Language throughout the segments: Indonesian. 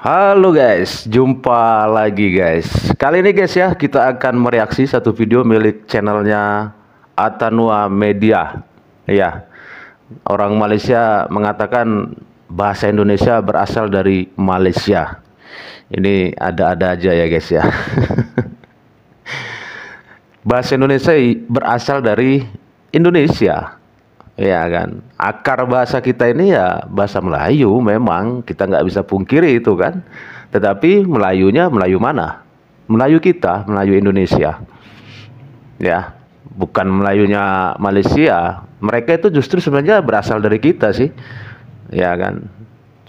Halo guys, jumpa lagi guys. Kali ini guys ya, kita akan mereaksi satu video milik channelnya Atanua Media. Ya, orang Malaysia mengatakan bahasa Indonesia berasal dari Malaysia. Ini ada-ada aja ya guys ya. Bahasa Indonesia berasal dari Indonesia. Ya kan, akar bahasa kita ini ya bahasa Melayu, memang kita nggak bisa pungkiri itu kan. Tetapi Melayunya Melayu mana? Melayu kita, Melayu Indonesia. Ya, bukan Melayunya Malaysia. Mereka itu justru sebenarnya berasal dari kita sih, ya kan.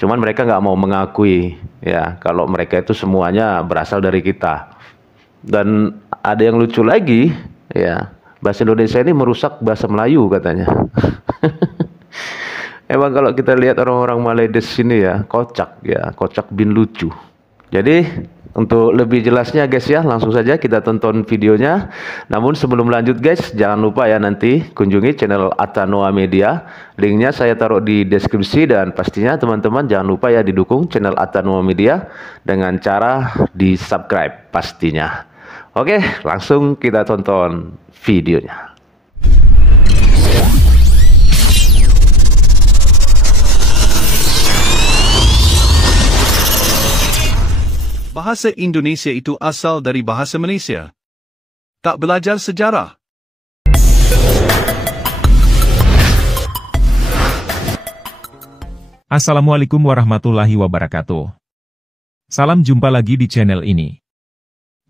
Cuman mereka nggak mau mengakui ya kalau mereka itu semuanya berasal dari kita. Dan ada yang lucu lagi ya. Bahasa Indonesia ini merusak bahasa Melayu katanya. Emang kalau kita lihat orang-orang Maledes sini ya, kocak bin lucu. Jadi untuk lebih jelasnya guys ya, langsung saja kita tonton videonya. Namun sebelum lanjut guys, jangan lupa ya nanti kunjungi channel Atanua Media. Linknya saya taruh di deskripsi, dan pastinya teman-teman jangan lupa ya didukung channel Atanua Media dengan cara di subscribe pastinya. Oke, langsung kita tonton videonya. Bahasa Indonesia itu asal dari bahasa Malaysia. Tak belajar sejarah. Assalamualaikum warahmatullahi wabarakatuh. Salam jumpa lagi di channel ini.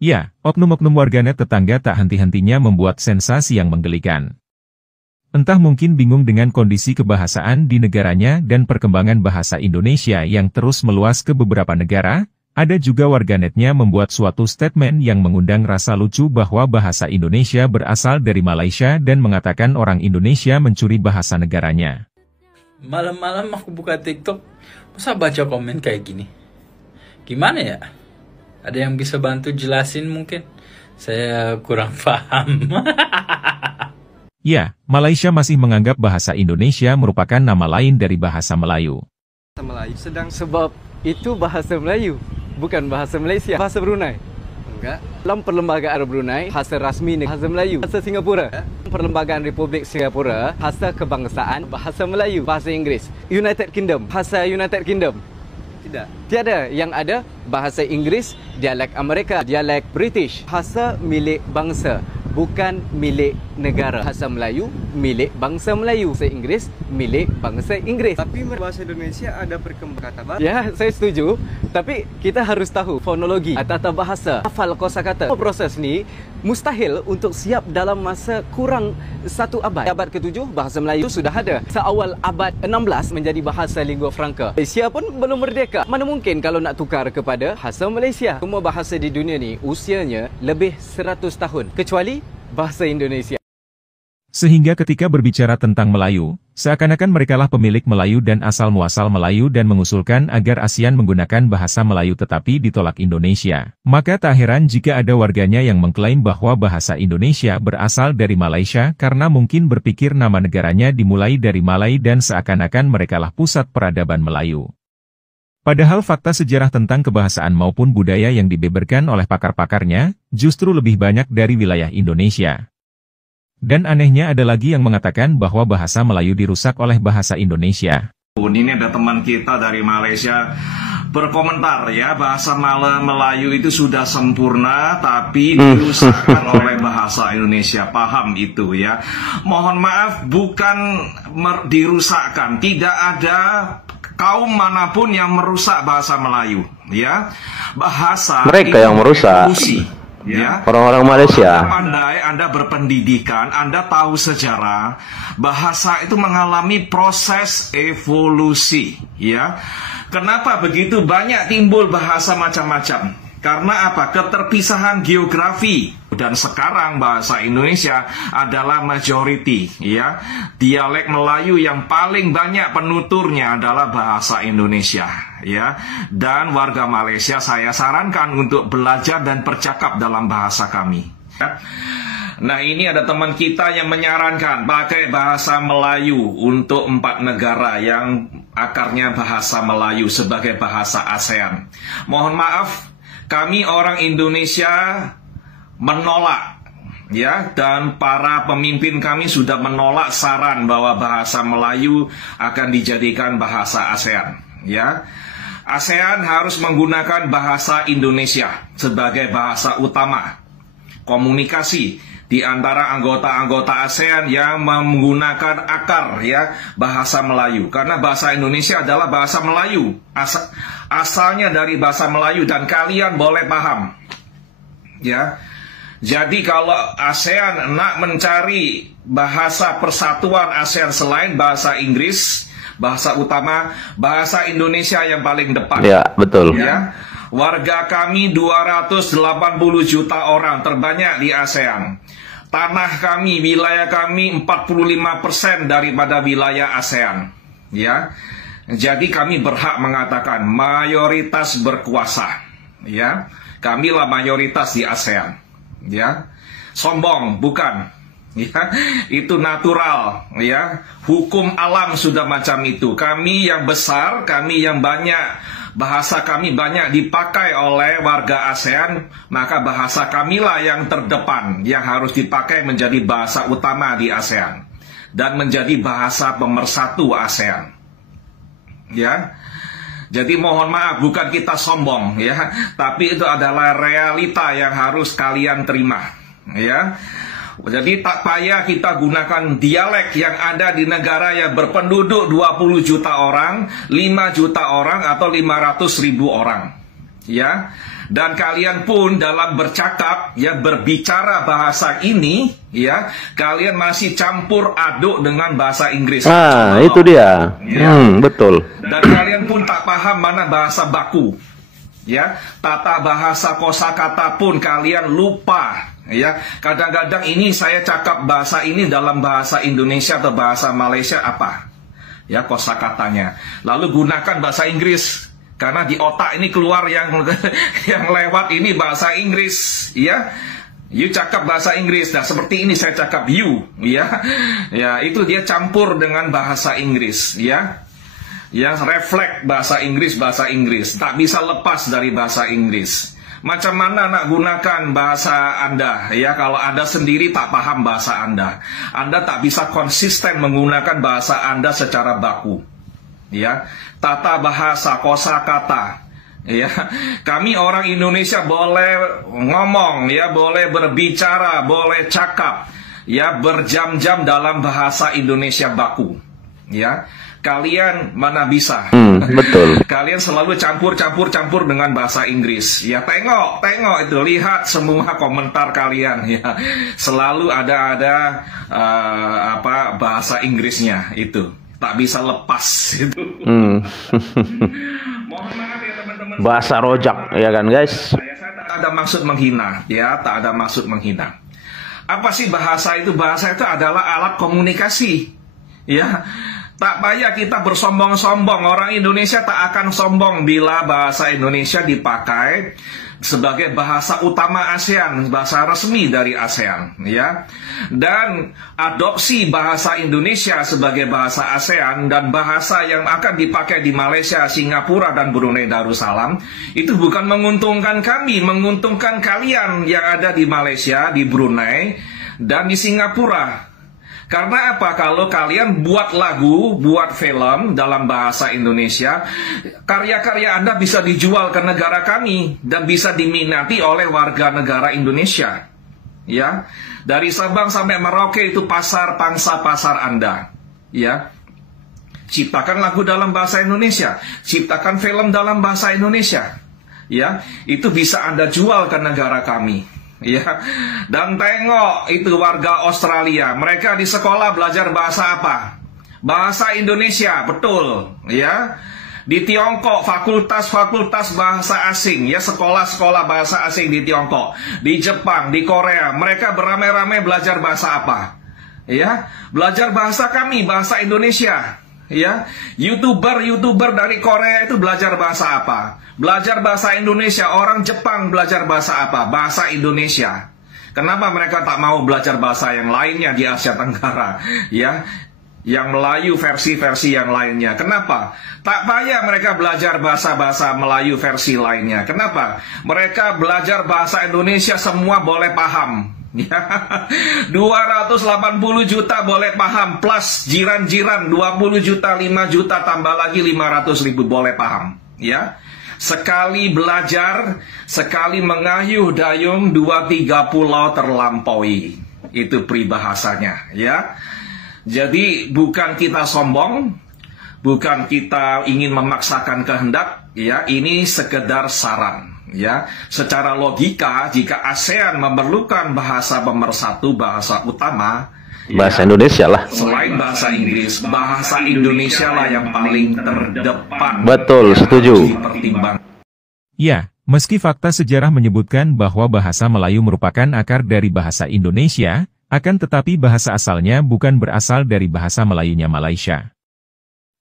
Ya, oknum-oknum warganet tetangga tak henti-hentinya membuat sensasi yang menggelikan. Entah mungkin bingung dengan kondisi kebahasaan di negaranya dan perkembangan bahasa Indonesia yang terus meluas ke beberapa negara, ada juga warganetnya membuat suatu statement yang mengundang rasa lucu bahwa bahasa Indonesia berasal dari Malaysia dan mengatakan orang Indonesia mencuri bahasa negaranya. Malam-malam aku buka TikTok, masa baca komen kayak gini? Gimana ya? Ada yang bisa bantu jelasin mungkin? Saya kurang paham. Ya, Malaysia masih menganggap bahasa Indonesia merupakan nama lain dari bahasa Melayu. Melayu sebab itu bahasa Melayu, bukan bahasa Malaysia. Bahasa Brunei? Enggak. Dalam Perlembagaan Brunei, bahasa rasmi bahasa Melayu. Bahasa Singapura, Perlembagaan Republik Singapura, bahasa kebangsaan bahasa Melayu. Bahasa Inggeris, United Kingdom, bahasa United Kingdom. Tidak. Tiada. Yang ada bahasa Inggeris, dialek Amerika, dialek British. Bahasa milik bangsa, bukan milik negara. Bahasa Melayu milik bangsa Melayu. Bahasa Inggeris milik bangsa Inggris. Tapi bahasa Indonesia ada perkembangan kata baru. Ya, saya setuju. Tapi kita harus tahu fonologi, tata bahasa, hafal kosakata. Proses ni mustahil untuk siap dalam masa kurang 1 abad. Abad ke-7 bahasa Melayu sudah ada. Seawal abad 16 menjadi bahasa lingua franca. Malaysia pun belum merdeka. Mana mungkin kalau nak tukar kepada bahasa Malaysia. Semua bahasa di dunia ni usianya lebih 100 tahun kecuali bahasa Indonesia. Sehingga ketika berbicara tentang Melayu, seakan-akan merekalah pemilik Melayu dan asal-muasal Melayu dan mengusulkan agar ASEAN menggunakan bahasa Melayu tetapi ditolak Indonesia. Maka tak heran jika ada warganya yang mengklaim bahwa bahasa Indonesia berasal dari Malaysia karena mungkin berpikir nama negaranya dimulai dari Malay dan seakan-akan merekalah pusat peradaban Melayu. Padahal fakta sejarah tentang kebahasaan maupun budaya yang dibeberkan oleh pakar-pakarnya, justru lebih banyak dari wilayah Indonesia. Dan anehnya ada lagi yang mengatakan bahwa bahasa Melayu dirusak oleh bahasa Indonesia. Ini ada teman kita dari Malaysia berkomentar ya, bahasa Melayu itu sudah sempurna tapi dirusakkan oleh bahasa Indonesia. Paham itu ya. Mohon maaf, bukan dirusakkan. Tidak ada kaum manapun yang merusak bahasa Melayu ya. Bahasa Mereka yang merusak. Ya, orang-orang Malaysia. Pandai Anda berpendidikan, Anda tahu sejarah, bahasa itu mengalami proses evolusi, ya. Kenapa begitu banyak timbul bahasa macam-macam? Karena apa? Keterpisahan geografi. Dan sekarang bahasa Indonesia adalah majority, ya. Dialek Melayu yang paling banyak penuturnya adalah bahasa Indonesia, ya. Dan warga Malaysia saya sarankan untuk belajar dan bercakap dalam bahasa kami, ya. Nah, ini ada teman kita yang menyarankan pakai bahasa Melayu untuk 4 negara yang akarnya bahasa Melayu sebagai bahasa ASEAN. Mohon maaf, kami orang Indonesia menolak, ya, dan para pemimpin kami sudah menolak saran bahwa bahasa Melayu akan dijadikan bahasa ASEAN, ya. ASEAN harus menggunakan bahasa Indonesia sebagai bahasa utama komunikasi di antara anggota-anggota ASEAN yang menggunakan akar, ya, bahasa Melayu. Karena bahasa Indonesia adalah bahasa Melayu, asalnya dari bahasa Melayu, dan kalian boleh paham, ya. Jadi kalau ASEAN nak mencari bahasa persatuan ASEAN selain bahasa Inggris, bahasa utama, bahasa Indonesia yang paling depan. Ya, betul. Ya. Warga kami 280 juta orang, terbanyak di ASEAN. Tanah kami, wilayah kami 45% daripada wilayah ASEAN. Ya. Jadi kami berhak mengatakan mayoritas berkuasa. Ya. Kamilah mayoritas di ASEAN. Ya. Sombong bukan. Ya, itu natural, ya. Hukum alam sudah macam itu. Kami yang besar, kami yang banyak, bahasa kami banyak dipakai oleh warga ASEAN, maka bahasa kamilah yang terdepan, yang harus dipakai menjadi bahasa utama di ASEAN dan menjadi bahasa pemersatu ASEAN. Ya. Jadi mohon maaf, bukan kita sombong, ya, tapi itu adalah realita yang harus kalian terima, ya. Jadi tak payah kita gunakan dialek yang ada di negara yang berpenduduk 20 juta orang, 5 juta orang, atau 500.000 orang. Ya. Dan kalian pun dalam bercakap, ya, berbicara bahasa ini, ya, kalian masih campur aduk dengan bahasa Inggris. Ah, itu dia. Ya. Betul. Dan kalian pun tak paham mana bahasa baku. Ya, tata bahasa kosakata pun kalian lupa. Ya, kadang-kadang ini saya cakap bahasa ini dalam bahasa Indonesia atau bahasa Malaysia apa? Ya, kosakatanya. Lalu gunakan bahasa Inggris karena di otak ini keluar yang lewat ini bahasa Inggris, ya. You cakap bahasa Inggris. Nah, seperti ini saya cakap you, ya. Ya, itu dia campur dengan bahasa Inggris, ya. Yang refleks bahasa Inggris, tak bisa lepas dari bahasa Inggris. Macam mana nak gunakan bahasa Anda, ya, kalau Anda sendiri tak paham bahasa Anda tak bisa konsisten menggunakan bahasa Anda secara baku, ya. Tata bahasa, kosakata, ya. Kami orang Indonesia boleh ngomong, ya, boleh berbicara, boleh cakap, ya, berjam-jam dalam bahasa Indonesia baku, ya. Kalian mana bisa? Betul. Kalian selalu campur dengan bahasa Inggris. Ya, tengok itu, lihat semua komentar kalian, ya. Selalu ada bahasa Inggrisnya itu. Tak bisa lepas itu. Mohon maaf ya teman-teman. Bahasa rojak, ya kan, guys? Saya tak ada maksud menghina, ya, tak ada maksud menghina. Apa sih bahasa itu? Bahasa itu adalah alat komunikasi, ya. Tak payah kita bersombong-sombong. Orang Indonesia tak akan sombong bila bahasa Indonesia dipakai sebagai bahasa utama ASEAN, bahasa resmi dari ASEAN, ya. Dan adopsi bahasa Indonesia sebagai bahasa ASEAN dan bahasa yang akan dipakai di Malaysia, Singapura, dan Brunei Darussalam itu bukan menguntungkan kami, menguntungkan kalian yang ada di Malaysia, di Brunei, dan di Singapura. Karena apa? Kalau kalian buat lagu, buat film dalam bahasa Indonesia, karya-karya Anda bisa dijual ke negara kami dan bisa diminati oleh warga negara Indonesia. Ya, dari Sabang sampai Merauke itu pasar pangsa pasar Anda. Ya, ciptakan lagu dalam bahasa Indonesia, ciptakan film dalam bahasa Indonesia. Ya, itu bisa Anda jual ke negara kami. Ya, dan tengok itu warga Australia, mereka di sekolah belajar bahasa apa? Bahasa Indonesia, betul, ya. Di Tiongkok, fakultas-fakultas bahasa asing, ya, sekolah-sekolah bahasa asing di Tiongkok. Di Jepang, di Korea, mereka beramai-ramai belajar bahasa apa? Ya, belajar bahasa kami, bahasa Indonesia. Ya, YouTuber dari Korea itu belajar bahasa apa? Belajar bahasa Indonesia. Orang Jepang belajar bahasa apa? Bahasa Indonesia. Kenapa mereka tak mau belajar bahasa yang lainnya di Asia Tenggara? Ya, yang Melayu versi-versi yang lainnya. Kenapa? Tak payah mereka belajar bahasa-bahasa Melayu versi lainnya. Kenapa? Mereka belajar bahasa Indonesia semua boleh paham. 280 juta boleh paham, plus jiran-jiran 20 juta, 5 juta, tambah lagi 500.000 boleh paham. Ya, sekali belajar, sekali mengayuh dayung, 2-3 pulau terlampaui. Itu peribahasanya, ya. Jadi bukan kita sombong, bukan kita ingin memaksakan kehendak, ya. Ini sekedar saran, ya. Secara logika, jika ASEAN memerlukan bahasa pemersatu, bahasa utama, Bahasa Indonesia lah. selain bahasa Inggris, bahasa Indonesia lah yang paling terdepan. Betul, setuju. Harus dipertimbangkan. Ya, meski fakta sejarah menyebutkan bahwa bahasa Melayu merupakan akar dari bahasa Indonesia, akan tetapi bahasa asalnya bukan berasal dari bahasa Melayunya Malaysia.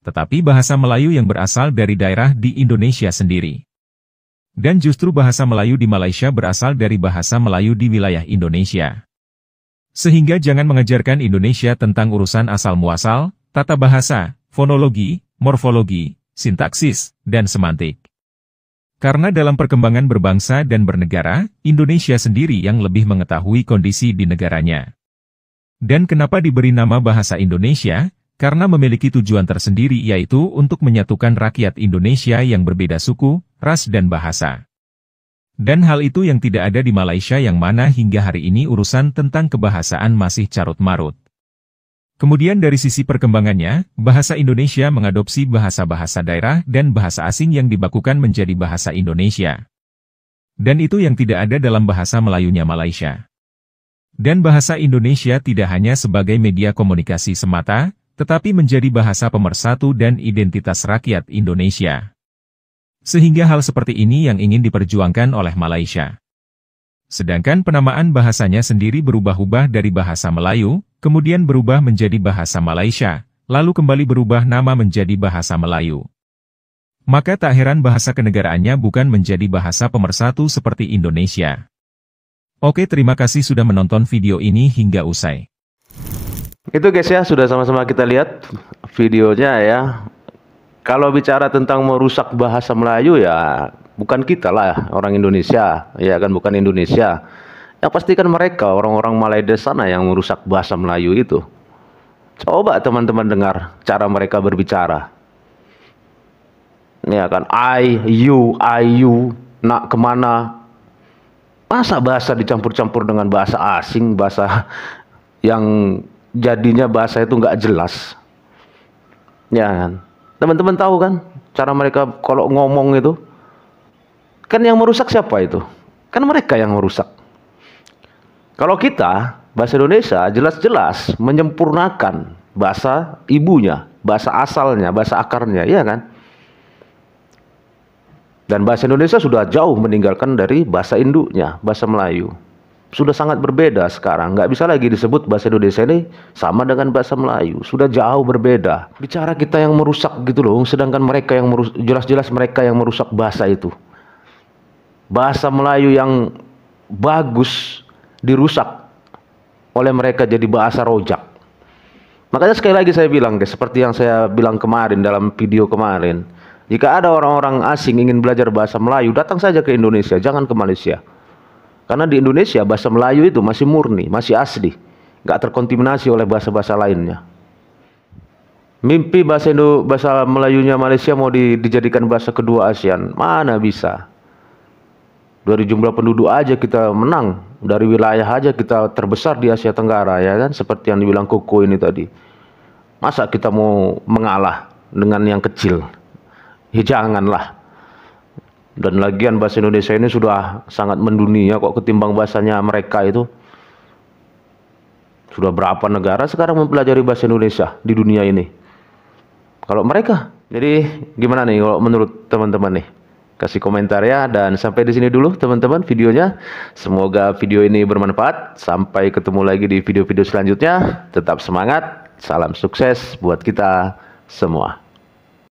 Tetapi bahasa Melayu yang berasal dari daerah di Indonesia sendiri. Dan justru bahasa Melayu di Malaysia berasal dari bahasa Melayu di wilayah Indonesia. Sehingga jangan mengajarkan Indonesia tentang urusan asal-muasal, tata bahasa, fonologi, morfologi, sintaksis, dan semantik. Karena dalam perkembangan berbangsa dan bernegara, Indonesia sendiri yang lebih mengetahui kondisi di negaranya. Dan kenapa diberi nama bahasa Indonesia? Karena memiliki tujuan tersendiri yaitu untuk menyatukan rakyat Indonesia yang berbeda suku, ras dan bahasa. Dan hal itu yang tidak ada di Malaysia yang mana hingga hari ini urusan tentang kebahasaan masih carut-marut. Kemudian dari sisi perkembangannya, bahasa Indonesia mengadopsi bahasa-bahasa daerah dan bahasa asing yang dibakukan menjadi bahasa Indonesia. Dan itu yang tidak ada dalam bahasa Melayunya Malaysia. Dan bahasa Indonesia tidak hanya sebagai media komunikasi semata, tetapi menjadi bahasa pemersatu dan identitas rakyat Indonesia. Sehingga hal seperti ini yang ingin diperjuangkan oleh Malaysia. Sedangkan penamaan bahasanya sendiri berubah-ubah dari bahasa Melayu, kemudian berubah menjadi bahasa Malaysia, lalu kembali berubah nama menjadi bahasa Melayu. Maka tak heran bahasa kenegaraannya bukan menjadi bahasa pemersatu seperti Indonesia. Oke, terima kasih sudah menonton video ini hingga usai. Itu guys ya, sudah sama-sama kita lihat videonya ya. Kalau bicara tentang merusak bahasa Melayu ya bukan kita lah orang Indonesia, ya kan, bukan Indonesia. Yang pasti kan mereka orang-orang Malaysia sana yang merusak bahasa Melayu itu. Coba teman-teman dengar cara mereka berbicara. Ya kan, you, nak kemana? Masa bahasa dicampur-campur dengan bahasa asing, bahasa yang jadinya bahasa itu nggak jelas. Ya kan? Teman-teman tahu kan cara mereka kalau ngomong itu? Kan yang merusak siapa itu? Kan mereka yang merusak. Kalau kita, bahasa Indonesia jelas-jelas menyempurnakan bahasa ibunya, bahasa asalnya, bahasa akarnya, ya kan? Dan bahasa Indonesia sudah jauh meninggalkan dari bahasa induknya, bahasa Melayu. Sudah sangat berbeda sekarang. Nggak bisa lagi disebut bahasa Indonesia ini sama dengan bahasa Melayu. Sudah jauh berbeda. Bicara kita yang merusak gitu loh. Sedangkan mereka yang jelas-jelas mereka yang merusak bahasa itu. Bahasa Melayu yang bagus dirusak oleh mereka jadi bahasa rojak. Makanya sekali lagi saya bilang guys, seperti yang saya bilang kemarin dalam video kemarin. Jika ada orang-orang asing ingin belajar bahasa Melayu, datang saja ke Indonesia, jangan ke Malaysia. Karena di Indonesia bahasa Melayu itu masih murni, masih asli, nggak terkontaminasi oleh bahasa-bahasa lainnya. Mimpi bahasa Melayunya Malaysia mau dijadikan bahasa kedua ASEAN, mana bisa? Dari jumlah penduduk aja kita menang, dari wilayah aja kita terbesar di Asia Tenggara, ya kan? Seperti yang dibilang Koko ini tadi. Masa kita mau mengalah dengan yang kecil? Ya janganlah. Dan lagian bahasa Indonesia ini sudah sangat mendunia kok ketimbang bahasanya mereka itu. Sudah berapa negara sekarang mempelajari bahasa Indonesia di dunia ini? Kalau mereka. Jadi gimana nih kalau menurut teman-teman nih? Kasih komentar ya, dan sampai di sini dulu teman-teman videonya. Semoga video ini bermanfaat. Sampai ketemu lagi di video-video selanjutnya. Tetap semangat. Salam sukses buat kita semua.